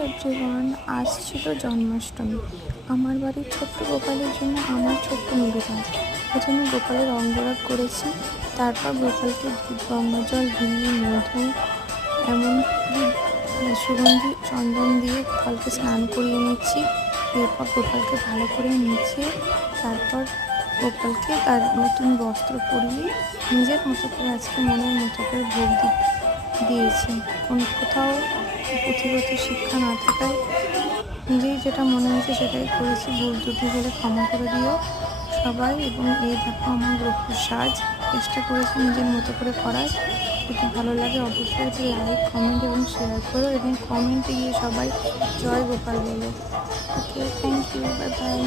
Everyone, আজ ছিল জন্মাষ্টমী। আমার বাড়ির ছোট্ট গোপালের জন্য আমার ছোট্ট নিবেদন। প্রথমে গোপালের অঙ্গরাগ করেছি, তারপর গোপালকে দুধ, গঙ্গা জল, ঘি, মধু, এমনকি সুগন্ধি চন্দন দিয়ে গোপালকে স্নান করিয়ে নিচ্ছি। এরপর গোপালকে ভালো করে মুছিয়ে তারপর গোপালকে তার নতুন বস্ত্র পরিয়ে নিজের মতো করে আজকে মনের মতো করে ভোগ দিয়েছি। কোথাও পুঁথিগত শিক্ষা না থাকায় নিজেই যেটা মনে হয়েছে সেটাই করেছি। ভুল ত্রুটি হলে ক্ষমা করে দিও সবাই। এবং এই দেখো আমার গ্রুপের সাজ, চেষ্টা করেছি নিজের মতো করে করার। যদি ভালো লাগে অবশ্যই লাইক, কমেন্ট এবং শেয়ার করো, এবং কমেন্টে গিয়ে সবাই জয় গোপাল বলো। ওকে, থ্যাংক ইউ, বাই বাই।